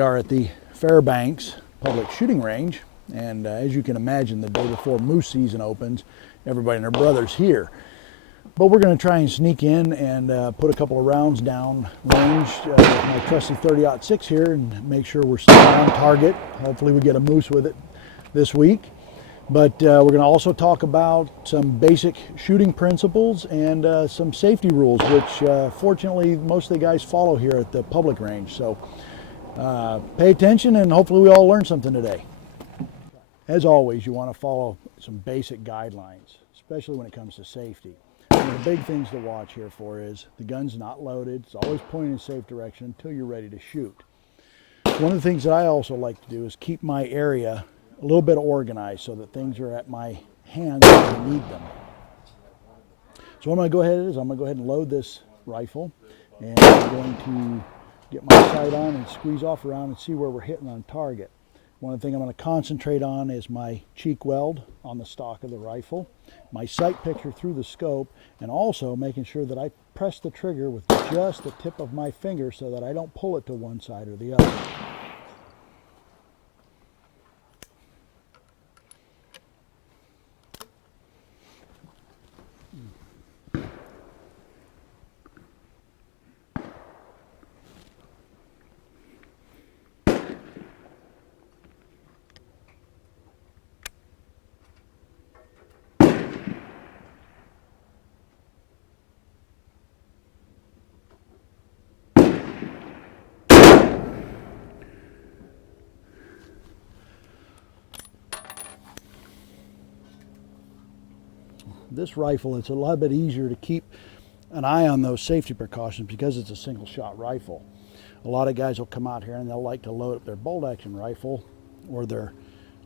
we are at the Fairbanks Public Shooting Range, and as you can imagine, the day before moose season opens, everybody and their brother's here. But we're going to try and sneak in and put a couple of rounds down range with my trusty 30-06 here and make sure we're still on target. Hopefully we get a moose with it this week. But we're going to also talk about some basic shooting principles and some safety rules, which fortunately most of the guys follow here at the public range. So pay attention and hopefully we all learn something today. As always, you want to follow some basic guidelines, especially when it comes to safety. One of the big things to watch here for is the gun's not loaded. It's always pointing in a safe direction until you're ready to shoot. One of the things that I also like to do is keep my area a little bit organized so that things are at my hands when I need them. So what I'm going to go ahead and load this rifle, and I'm going to get my sight on and squeeze off around and see where we're hitting on target. One thing I'm going to concentrate on is my cheek weld on the stock of the rifle, my sight picture through the scope, and also making sure that I press the trigger with just the tip of my finger so that I don't pull it to one side or the other. This rifle, it's a lot bit easier to keep an eye on those safety precautions because it's a single shot rifle. A lot of guys will come out here and they'll like to load up their bolt action rifle or their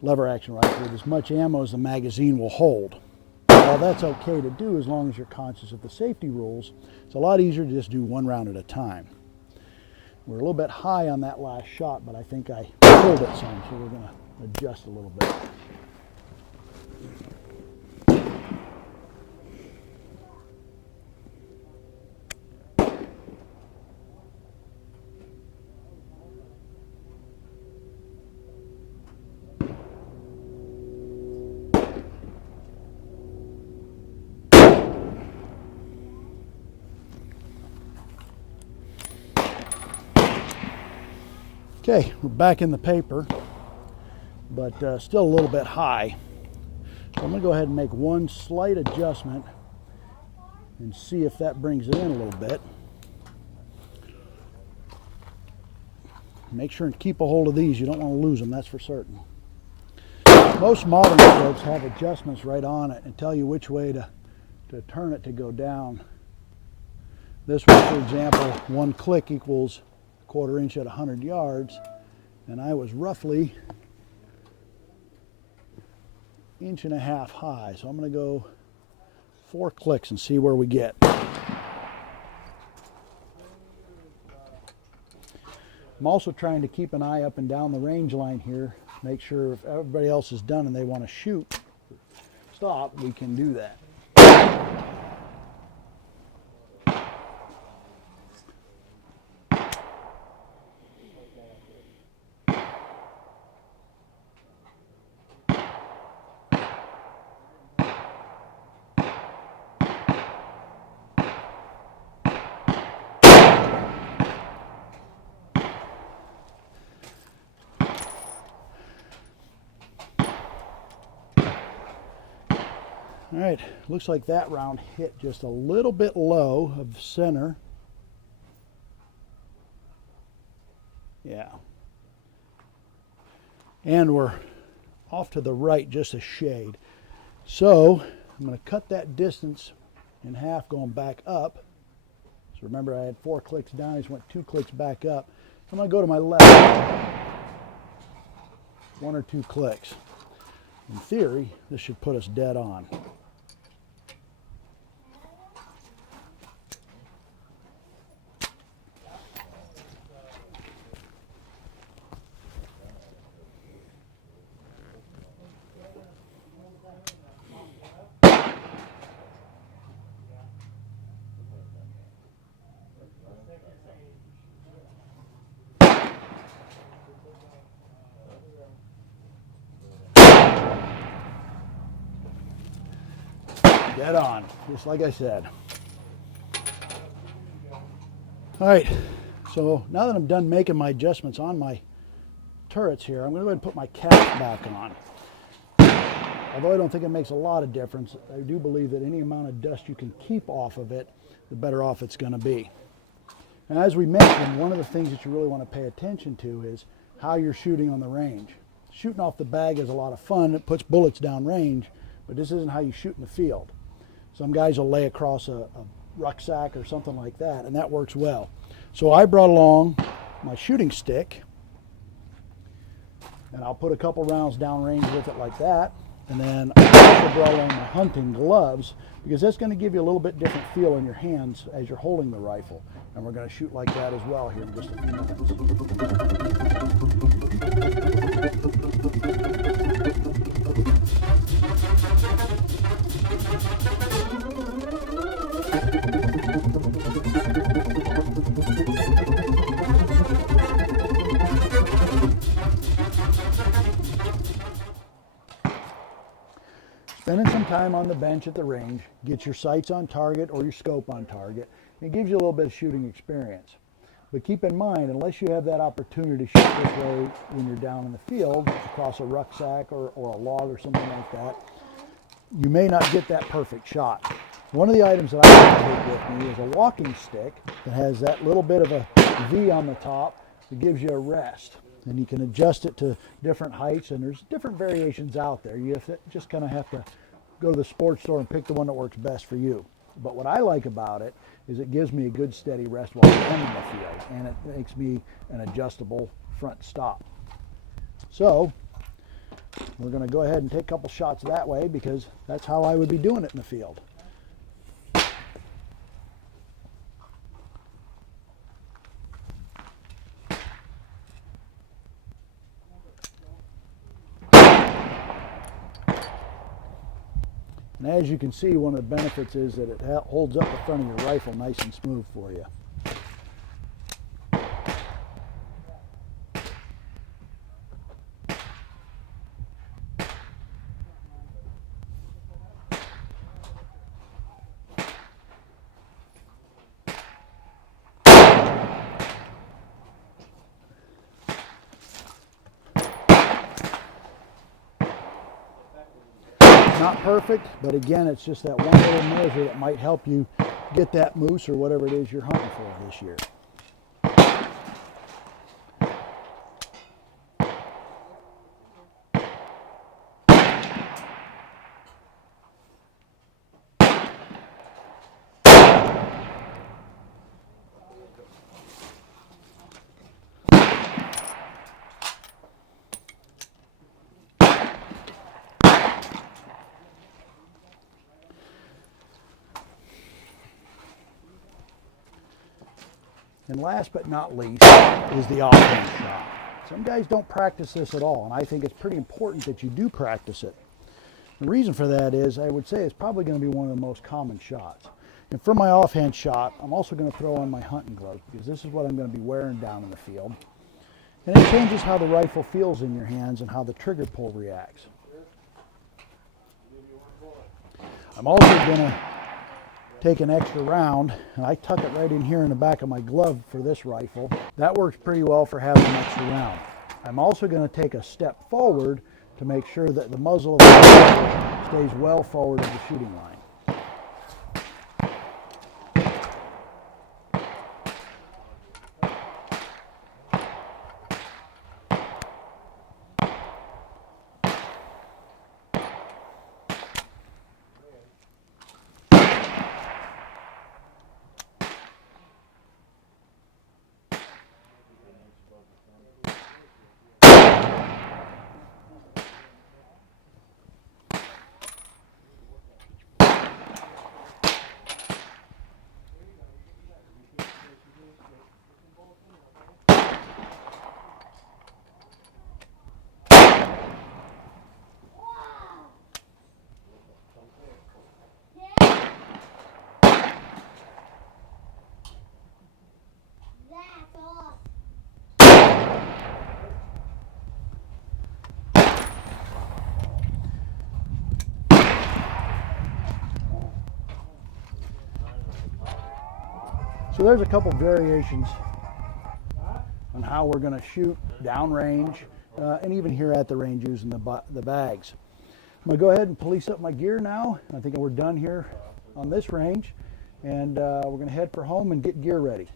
lever action rifle with as much ammo as the magazine will hold. While that's okay to do as long as you're conscious of the safety rules, it's a lot easier to just do one round at a time. We're a little bit high on that last shot, but I think I pulled it some, so we're going to adjust a little bit. Okay, we're back in the paper, but still a little bit high. So I'm going to go ahead and make one slight adjustment and see if that brings it in a little bit. Make sure and keep a hold of these. You don't want to lose them, that's for certain. Most modern scopes have adjustments right on it and tell you which way to turn it to go down. This one, for example, one click equals 1/4 inch at 100 yards, and I was roughly 1.5 inches high. So I'm going to go 4 clicks and see where we get. I'm also trying to keep an eye up and down the range line here, make sure if everybody else is done and they want to shoot, stop, we can do that. All right, looks like that round hit just a little bit low of center. Yeah. And we're off to the right just a shade. So I'm going to cut that distance in half going back up. So remember I had 4 clicks down, I just went 2 clicks back up. I'm going to go to my left. 1 or 2 clicks. In theory, this should put us dead on. Dead on, just like I said. All right, so now that I'm done making my adjustments on my turrets here, I'm going to go ahead and put my cap back on. Although I don't think it makes a lot of difference, I do believe that any amount of dust you can keep off of it, the better off it's going to be. And as we mentioned, one of the things that you really want to pay attention to is how you're shooting on the range. Shooting off the bag is a lot of fun. It puts bullets down range, but this isn't how you shoot in the field. Some guys will lay across a rucksack or something like that, and that works well. So I brought along my shooting stick, and I'll put a couple rounds downrange with it like that. And then I also brought along my hunting gloves, because that's going to give you a little bit different feel in your hands as you're holding the rifle. And we're going to shoot like that as well here in just a few Spending some time on the bench at the range, get your sights on target or your scope on target. It gives you a little bit of shooting experience. But keep in mind, unless you have that opportunity to shoot this way when you're down in the field, across a rucksack or a log or something like that, you may not get that perfect shot. One of the items that I take with me is a walking stick that has that little bit of a V on the top that gives you a rest. And you can adjust it to different heights, and there's different variations out there. You just kind of have to go to the sports store and pick the one that works best for you. But what I like about it is it gives me a good steady rest while I'm in the field, and it makes me an adjustable front stop. So we're going to go ahead and take a couple shots that way, because that's how I would be doing it in the field. And as you can see, one of the benefits is that it holds up the front of your rifle nice and smooth for you. Not perfect, but again, it's just that one little measure that might help you get that moose or whatever it is you're hunting for this year. And last but not least is the offhand shot. Some guys don't practice this at all, and I think it's pretty important that you do practice it. The reason for that is, I would say it's probably going to be one of the most common shots. And for my offhand shot, I'm also going to throw on my hunting gloves, because this is what I'm going to be wearing down in the field. And it changes how the rifle feels in your hands and how the trigger pull reacts. I'm also going to take an extra round, and I tuck it right in here in the back of my glove for this rifle. That works pretty well for having an extra round. I'm also going to take a step forward to make sure that the muzzle of the rifle stays well forward of the shooting line. So there's a couple variations on how we're going to shoot downrange and even here at the range using the bags. I'm going to go ahead and police up my gear now. I think we're done here on this range, and we're going to head for home and get gear ready.